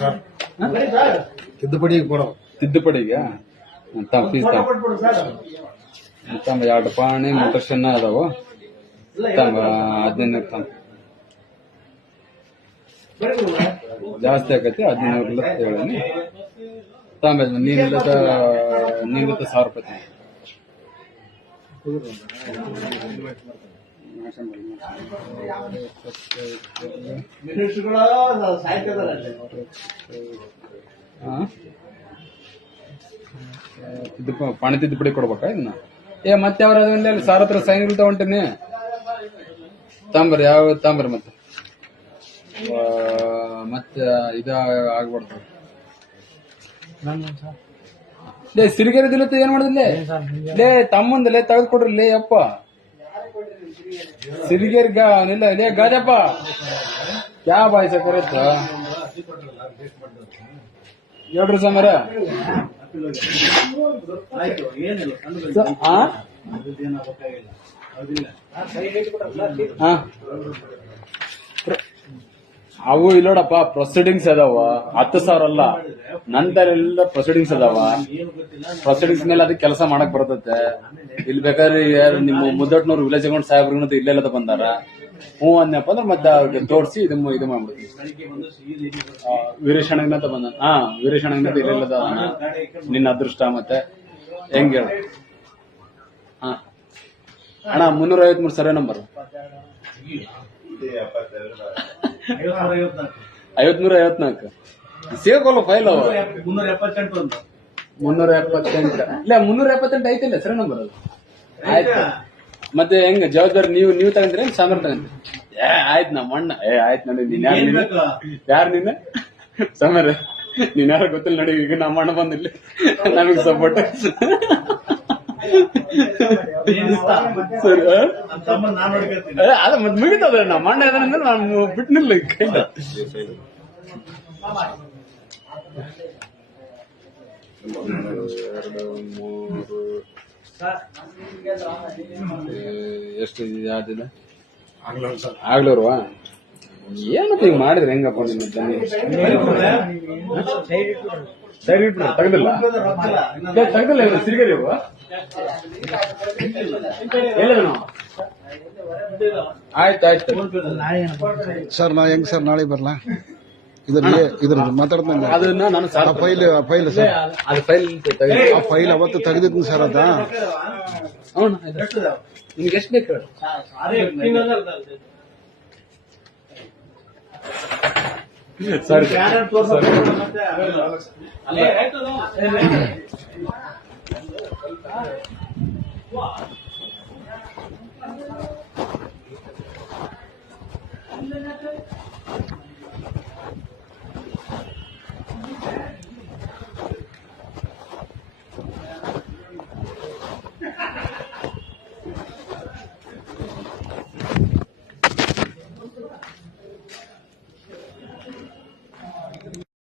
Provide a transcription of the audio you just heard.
sir ತಿದ್ದುಪಡಿಗೆ fees ತಮ್ಮ 2 ಪಾಣಿ ಮೋಟರ್ಸನ್ನ ಅದಾವ ತಮ್ಮ 15 ಜಾಸ್ತಿ ಆಕತಿ 15 ಹೇಳೀನಿ ತಮ್ಮ ನೀನಿಲ್ಲದ 1000 ರೂಪಾಯಿ ಪಾಣಿ ತಿದ್ದುಪಡಿ ಕೊಡ್ಬೇಕಾ ಇದನ್ನ ಮತ್ತೆ ಅವ್ರ ಅಲ್ಲಿ ಸಾರ್ ಹತ್ರ ಸೈನ್ ತಗೊಂತೀನಿ ತಾಂಬರ್ರಿ ಯಾವ ತಾಂಬರ್ರಿ ಮತ್ತೆ ಇದ ಆಗ್ಬಾರ್ದು ಲೇ ಸಿರಿಗೆರೆ ದಿಲತ್ತ ಏನ್ ಮಾಡಿದ್ಲೇ ಲೇ ತಮ್ಮಂದಲೇ ತೆಗೆದುಕೊಡ್ರಿ ಅಪ್ಪ ಸಿರಿಗೆರೆ ಇಲ್ಲ ಲೇ ಗಾಜಪ್ಪ ಕ್ಯಾ ಬಾಯ್ ಸಕರತ್ತ ಹೇಳ್ರಿ ಸಮರ ಅವು ಇಲ್ಲೋಡಪ್ಪ ಪ್ರೊಸೀಡಿಂಗ್ಸ್ ಅದಾವ 10,000 ಅಲ್ಲ ನಂತರ ಎಲ್ಲ ಪ್ರೊಸೀಡಿಂಗ್ಸ್ ಅದಾವ ಪ್ರೊಸೀಡಿಂಗ್ಸ್ ಮೇಲೆ ಅದಕ್ಕೆ ಕೆಲಸ ಮಾಡಕ್ ಬರ್ತತೆ ಇಲ್ಲಿ ಬೇಕಾದ್ರೆ ನಿಮ್ಮ ಮುದ್ದಟ್ನೂರು ವಿಲೇಜ್ ಅಕೌಂಟ್ ಸಾಹೇಬ್ರಿಗೂ ಇಲ್ಲೆಲ್ಲದ ಬಂದಾರ ಹ್ಞೂ ಅಂದಪ್ಪ ಅಂದ್ರೆ ಮತ್ತೆ ಅವ್ರಿಗೆ ತೋರಿಸಿ ಇದು ಮಾಡ್ಬಿಡ್ತೀವಿ ವೀರೇಶಣ್ಣನಂತ ಬಂದ ವೀರೇಶಣ್ಣನಂತ ಇಲ್ಲೆಲ್ಲದ ನಿನ್ನ ಅದೃಷ್ಟ ಮತ್ತೆ ಹೆಂಗ ಹೇಳ ಅಣ್ಣ 353 ಸರ್ವೆ ನಂಬರ್ 5354 ಸೇರ್ಕೊಳ್ಳೋ ಫೈಲ್ ಅವ 378 ಇಲ್ಲ 378 ಐತಿಲ್ಲ ಸರ್ ನಂಬರ್ ಅದು ಆಯ್ತು ಮತ್ತೆ ಹೆಂಗ ಜವಾಬ್ದಾರಿ ನೀವು ತಗಂದ್ರಿ ಸಾಮರ್ ತಗಂದ್ರಿ ಆಯ್ತು ನಮ್ಮ ಅಣ್ಣ ಆಯ್ತು ನೋಡಿ ನೀನ್ ಯಾರು ನಿನ್ನ ಸಮರ ನೀನ್ ಯಾರು ಗೊತ್ತಿಲ್ಲ ನೋಡಿ ಈಗ ನಮ್ಮ ಅಣ್ಣ ಬಂದಿಲ್ಲ ನಮಗ್ ಸಪೋರ್ಟ್ ಅದ ಮತ್ ಮುಗಿತದ ನಮ್ಮ ಅಣ್ಣ ಅದರಿಂದ ನಾನು ಬಿಟ್ನಿಲ್ಲ ಕೈಲ ಎಷ್ಟು ಯಾವ್ದಿಲ್ಲ ಆಗ್ಲೋರ್ವಾ ಏನಪ್ಪ ಈಗ ಮಾಡಿದ್ರೆ ಹೆಂಗಪ್ಪ ನಿಮ್ಮ ತೆಗ್ದಿಲ್ಲ ಸಿರಿಗರಿ ಆಯ್ತು ಸರ್ ನಾ ಹೆಂಗ್ ಸರ್ ನಾಳೆ ಬರ್ಲಾ ಇದ್ರ ಮಾತಾಡ್ತಾನೆ ಅದನ್ನ ನಾನು ಫೈಲ್ ಸರ್ ಅದು ಫೈಲ್ ಅವತ್ತು ತೆಗೆದಿದ್ನಿ ಸರ್ ಅದ ನಿಮ್ಗೆ ಎಷ್ಟು ಬೇಕು ಸರಿ